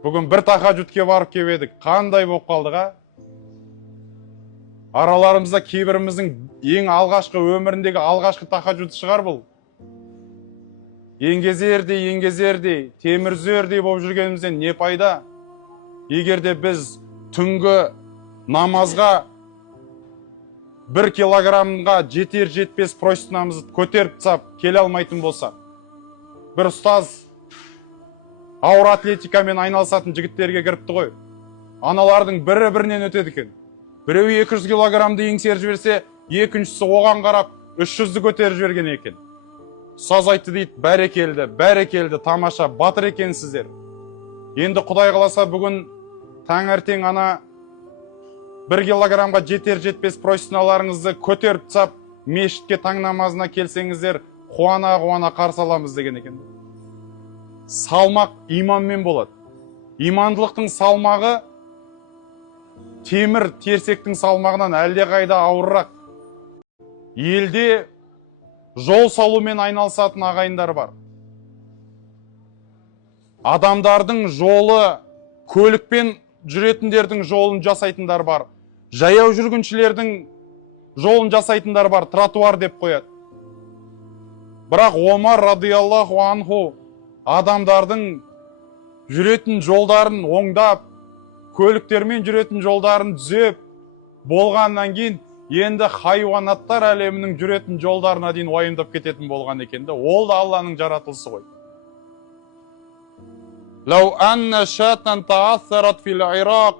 Бүгін бір тахаджудке барып кеп едік. Қандай болып қалдық, а? Араларымызда кейбіріміздің ең алғашқы өміріндегі алғашқы тахаджуд шығар бұл. Еңгезердей, темірзердей болып жүргенімізден не пайда? Егерде біз түнгі намазға 1 килограммға жетер-жетпес простынамызды көтеріп тастап келе алмайтын болса, бір ұстаз ауыр атлетикамен айналысатын жігіттерге кіріпті ғой. Аналардың бірі-бірінен өтеді екен. Біреуі 200 килограммды еңсеріп жіберсе, екіншісі оған қарап 300-ді көтеріп жіберген екен. Ұстаз айтты дейді, бәрекелді, тамаша, батыр екенсіздер. Енді Құдай қаласа бүгін таңертең ана 1 килограммға жетер-жетпес простыналарыңызды көтеріп тастап, мешітке таң намазына келсеңіздер, қуана-қуана қарсы аламыз деген екен. Салмақ иманмен болады. Имандылықтың салмағы темір терсектің салмағынан әлде қайда ауыррақ. Елде жол салумен айналысатын ағайындар бар. Адамдардың жолы, көлікпен жүретіндердің жолын жасайтындар бар. Жаяу жүргіншілердің жолын жасайтындар бар, тротуар деп қояды. Бірақ Омар радиаллаху анху адамдардың жүретін жолдарын оңдап, көліктермен жүретін жолдарын түзеп болғаннан кейін енді хайуанаттар әлемінің жүретін жолдарына дейін уайымдап кететін болған екенді. Ол да Алланың жаратылысы ғой. Лау анна шатан таассарат фил Ирак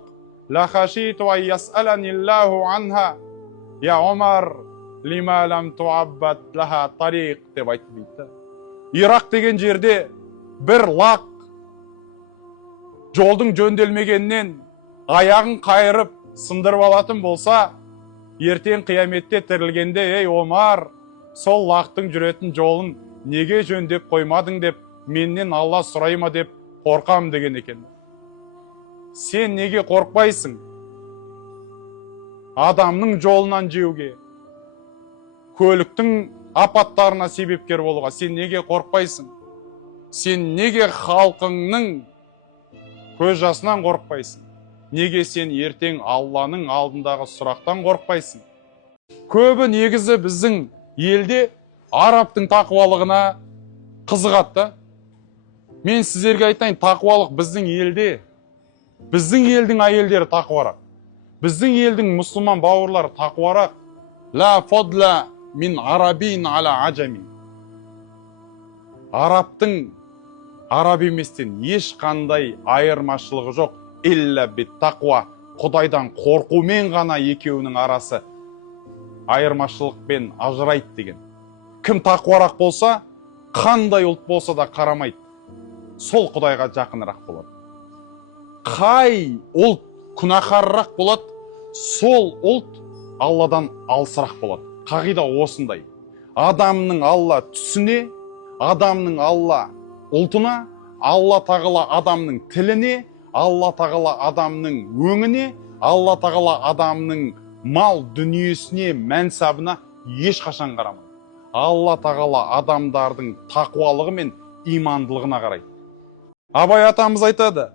ла хашиту ан ясаланиллаху анха я Омар лима лам туаббат лаха тариқ деп айтты дейді. Ирақ деген жерде бір лақ жолдың жөнделмегеннен аяғын қайырып сындырып алатын болса, ертең қияметте тірілгенде, ей Омар, сол лақтың жүретін жолын неге жөндеп қоймадың деп, менен Алла сұрайма деп қорқам деген екен. Сен неге қорқпайсың? Адамның жолынан жеуге, көліктің апаттарына себепкер болуға сен неге қорқпайсың? Сен неге халқыңның көз жасынан қорқпайсың? Неге сен ертең Алланың алдындағы сұрақтан қорқпайсың? Көбі негізі біздің елде арабтың тақуалығына қызығады. Мен сіздерге айтайын, тақуалық біздің елде, біздің елдің әйелдері тақуарақ. Біздің елдің мұсылман бауырлары тақуарақ. Ла фодла мин арабин ала аджами. Арабтың араб еместен ешқандай айырмашылығы жоқ. Илля бит тақуа. Құдайдан қорқумен ғана екеуінің арасы айырмашылықпен ажырайды деген. Кім тақуарақ болса, қандай ұлт болса да қарамайды. Сол Құдайға жақынырақ болады. Қай ұлт күнәһарырақ болады, сол ұлт Алладан алысырақ болады. Қағида осындай. Адамның Алла түсіне, адамның Алла ұлтына, Алла тағала адамның тіліне, Алла тағала адамның өңіне, Алла тағала адамның мал дүниесіне, мәнсабына ешқашан қарамайды. Алла тағала адамдардың тақуалығы мен имандылығына қарайды. Абай атамыз айтады,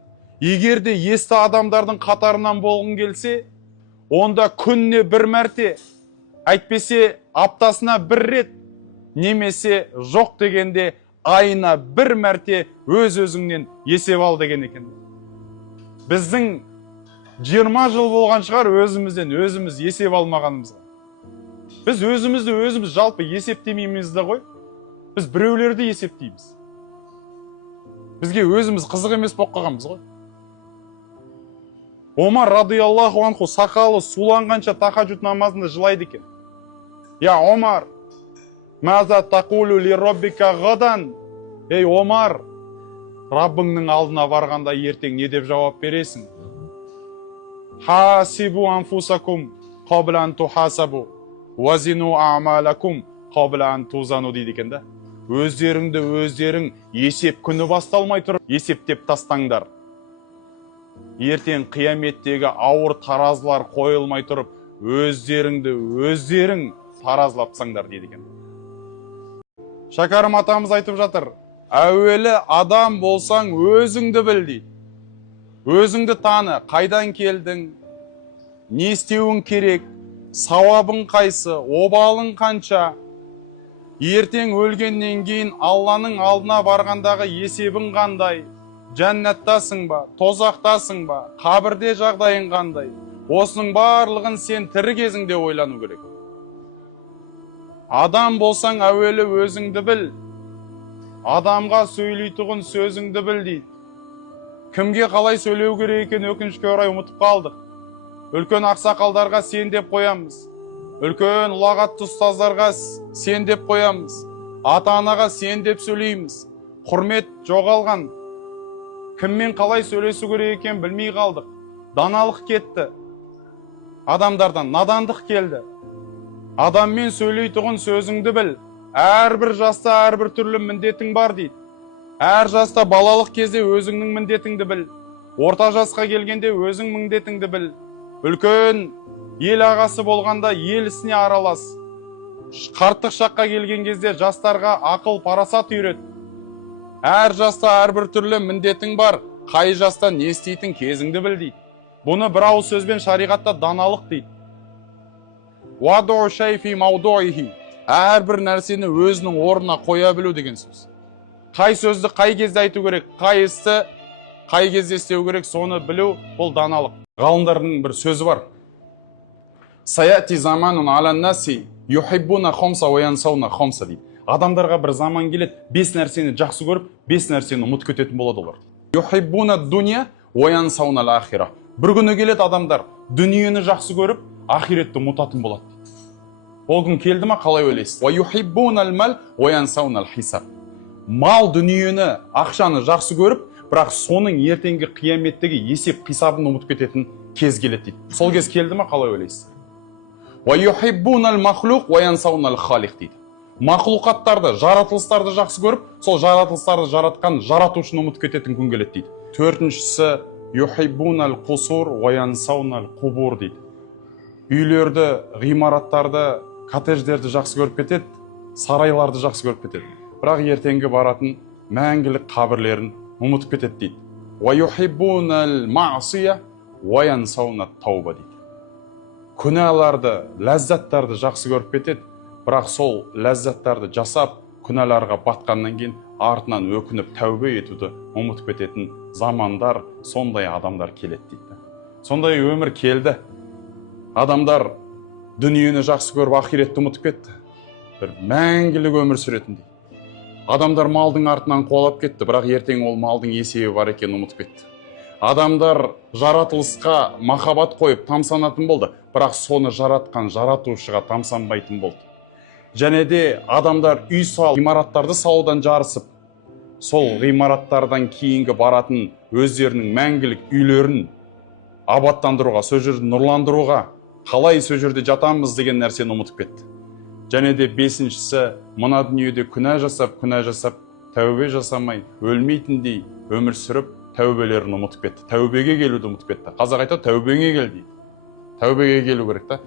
егерде есті адамдардың қатарынан болғың келсе, онда күніне бір мәрте, әйтпесе аптасына бір рет, немесе жоқ дегенде айына бір мәрте өз-өзіңнен есеп ал деген екен. Біздің 20 жыл болған шығар өзімізден өзіміз есеп алмағанымызға. Біз өзімізді өзіміз жалпы есептемейміз де ғой. Біз біреулерді есептейміз. Бізге өзіміз қызық емес болып қалғанбыз ғой. Омар радиаллаху анху сақалы суланғанша тахаджуд намазында жылайды екен. Я Омар, маза тақулу ли роббика ғадан. Ей Омар, Раббыңның алдына барғанда ертең не деп жауап бересің? Хасибу анфусакум қабла ан тухасабу, вазину а'малакум қабла ан тузану дейді екен да. Өздеріңді өздерің есеп күні басталмай тұрып, есептеп тастаңдар. Ертең қияметтегі ауыр таразылар қойылмай тұрып, өздеріңді өздерің таразылапсаңдар дейді екен. Шәкәрім атамыз айтып жатыр, әуелі адам болсаң өзіңді біл дейді. өзіңді таны, қайдан келдің, не істеуің керек, сауабың қайсы, обалың қанша, ертең өлгеннен кейін Алланың алдына барғандағы есебің қандай, жәннаттасың ба, тозақтасың ба, қабірде жағдайың қандай, осының барлығын сен тірі кезіңде ойлану керек. Адам болсаң әуелі өзіңді біл, адамға сөйлейтұғын сөзіңді біл дейді. Кімге қалай сөйлеу керек екен өкінішке орай ұмытып қалдық. Үлкен ақсақалдарға сен деп қоямыз, үлкен ұлағатты ұстаздарға сен деп қоямыз, ата-анаға сен деп сөйлейміз. Құрмет жоғалған. Кіммен қалай сөйлесу керек екен білмей қалдық. Даналық кетті. Адамдардан надандық келді. Адаммен сөйлейтұғын сөзіңді біл. Әрбір жаста әрбір түрлі міндетің бар дейді. Әр жаста балалық кезде өзіңнің міндетіңді біл. Орта жасқа келгенде өзің міндетіңді біл. Үлкен ел ағасы болғанда ел ісіне аралас. Қарттық шаққа келген кезде жастарға ақыл, парасат үйрет. Әр жаста әрбір түрлі міндетің бар. Қай жаста не істейтін кезіңді біл дейді. Бұны бір ауыз сөзбен шариғатта даналық дейді. Вадуъ шай фи маудуихи. Әрбір нәрсені өзінің орнына қоя білу деген сөз. Қай сөзді қай кезде айту керек, қай істі қай кезде істеу керек, соны білу, бұл даналық. Ғалымдардың бір сөзі бар. Саяти заманун алан наси юхиббуна хомса ва янсауна хомса дейді. Адамдарға бір заман келеді, 5 нәрсені жақсы көріп, 5 нәрсені ұмытып кететін болады олар. Юхиббуна дуния ва янсауна ал-ахира. Бір күні келеді адамдар, дүниені жақсы көріп, ахиретті ұмытатын болады. Ол күн келді ма, қалай ойлайсыз? Ва юхиббуна ал-мал ва янсауна ал-хисаб. Мал, дүниені, ақшаны жақсы көріп, бірақ соның ертеңгі қияметтегі есеп қисабын ұмытып кететін кез келеді дейді. Сол кез келді ма, қалай ойлайсыз? Ва юхиббуна ал-махлуқ ва янсауна ал-халиқ дейді. Мақлұқаттарды, жаратылыстарды жақсы көріп, сол жаратылыстарды жаратқан жаратушыны ұмытып кететін күн келеді дейді. Төртіншісі юхиббуна ал-қусур ва янсауна ал-қубур дейді. Үйлерді, ғимараттарды, коттедждерді жақсы көріп кетеді, сарайларды жақсы көріп кетеді. Бірақ ертеңгі баратын мәңгілік қабірлерін ұмытып кетеді дейді. Ва юхиббуна ал-маъсия ва янсауна ат-тауба дейді. Күнәларды, ләззаттарды жақсы көріп кетеді, бірақ сол ләззаттарды жасап, күнәларға батқаннан кейін артынан өкініп тәубе етуді ұмытып кететін замандар, сондай адамдар келеді дейді. Сондай өмір келді. Адамдар дүниені жақсы көріп, ахиретті ұмытып кетті. Бір мәңгілік өмір сүретіндей. Адамдар малдың артынан қуалап кетті, бірақ ертең ол малдың есебі бар екенін ұмытып кетті. Адамдар жаратылысқа махаббат қойып тамсанатын болды, бірақ соны жаратқан жаратушыға тамсанбайтын болды. Және де адамдар үй салып, ғимараттарды салудан жарысып, сол ғимараттардан кейінгі баратын өздерінің мәңгілік үйлерін абаттандыруға, сол жерді нұрландыруға, қалай сол жерде жатамыз деген нәрсені ұмытып кетті. Және де бесіншісі, мына дүниеде күнә жасап, тәубе жасамай, өлмейтіндей өмір сүріп, тәубелерін ұмытып кетті. Тәубеге келуді ұмытып кетті. Қазақ айтады, тәубеңе кел дейді. Тәубеге келу керек та.